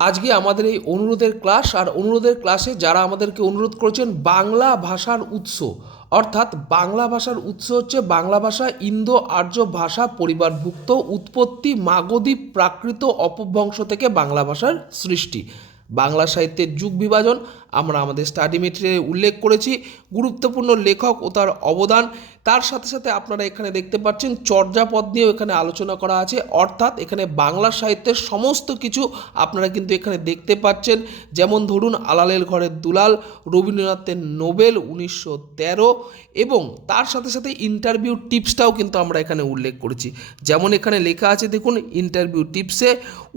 আজকে আমাদের এই অনুরোধের ক্লাস আর অনুরোধের ক্লাসে যারা আমাদেরকে অনুরোধ করেছেন, বাংলা ভাষার উৎস। অর্থাৎ বাংলা ভাষার উৎস হচ্ছে বাংলা ভাষা ইন্দো আর্য ভাষা পরিবারভুক্ত উৎপত্তি মাগধী প্রাকৃত অপভ্রংশ থেকে বাংলা ভাষার সৃষ্টি। বাংলা সাহিত্যের যুগ বিভাজন আমরা আমাদের স্টাডি মেটেরিয়ালে উল্লেখ করেছি, গুরুত্বপূর্ণ লেখক ও তার অবদান। তার সাথে সাথে আপনারা এখানে দেখতে পাচ্ছেন, চর্যাপদ নিয়েও এখানে আলোচনা করা আছে। অর্থাৎ এখানে বাংলা সাহিত্যের সমস্ত কিছু আপনারা কিন্তু এখানে দেখতে পাচ্ছেন। যেমন ধরুন, আলালের ঘরের দুলাল, রবীন্দ্রনাথের নোবেল উনিশশো তেরো এবং তার সাথে সাথে ইন্টারভিউ টিপসটাও কিন্তু আমরা এখানে উল্লেখ করেছি। যেমন এখানে লেখা আছে, দেখুন ইন্টারভিউ টিপসে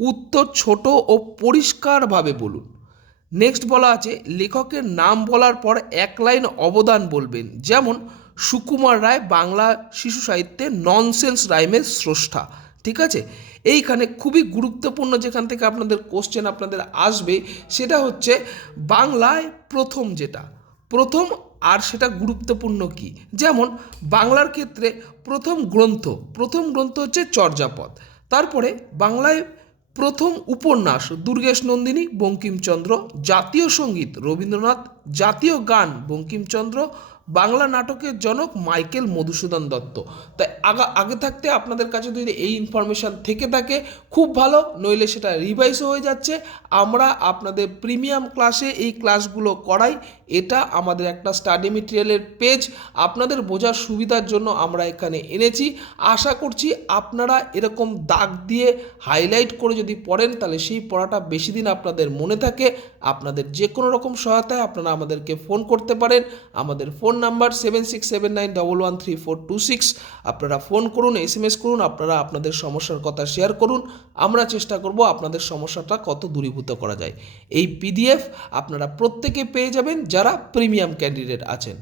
উত্তর ছোট ও পরিষ্কারভাবে বলুন। নেক্সট বলা আছে, লেখকের নাম বলার পর এক লাইন অবদান বলবেন। যেমন, সুকুমার রায় বাংলা শিশু সাহিত্যে ননসেন্স রাইমের স্রষ্টা। ঠিক আছে? এইখানে খুবই গুরুত্বপূর্ণ যেখান থেকে আপনাদের কোশ্চেন আপনাদের আসবে, সেটা হচ্ছে বাংলায় প্রথম যেটা। প্রথম আর সেটা গুরুত্বপূর্ণ কি? যেমন, বাংলার ক্ষেত্রে প্রথম গ্রন্থ প্রথম গ্রন্থ হচ্ছে চর্যাপদ। তারপরে বাংলায় প্রথম উপন্যাস দুর্গেশ নন্দিনী বঙ্কিমচন্দ্র। জাতীয় সংগীত রবীন্দ্রনাথ। জাতীয় গান বঙ্কিমচন্দ্র। বাংলা নাটকের জনক মাইকেল মধুসূদন দত্ত। তাই আগা, আগে থাকতে আপনাদের কাছে যদি এই ইনফরমেশান থেকে থাকে, খুব ভালো, নইলে সেটা রিভাইসও হয়ে যাচ্ছে। আমরা আপনাদের প্রিমিয়াম ক্লাসে এই ক্লাসগুলো করাই। এটা আমাদের একটা স্টাডি মেটেরিয়ালের পেজ আপনাদের বোঝার সুবিধার জন্য আমরা এখানে এনেছি। আশা করছি আপনারা এরকম দাগ দিয়ে হাইলাইট করে যদি পড়েন, তাহলে সেই পড়াটা বেশি দিন আপনাদের মনে থাকে। আপনাদের যে কোনো রকম সহায়তায় আপনারা আমাদেরকে ফোন করতে পারেন। আমাদের phone number seven six seven nine double one three four two six. আপনারা ফোন করুন, এস এম এস করুন, আপনারা আপনাদের সমস্যার কথা শেয়ার করুন। আমরা চেষ্টা করব আপনাদের সমস্যাটা কত দূরীভূত করা যায়। এই পিডিএফ আপনারা প্রত্যেকে পেয়ে যাবেন যারা প্রিমিয়াম ক্যান্ডিডেট আছেন।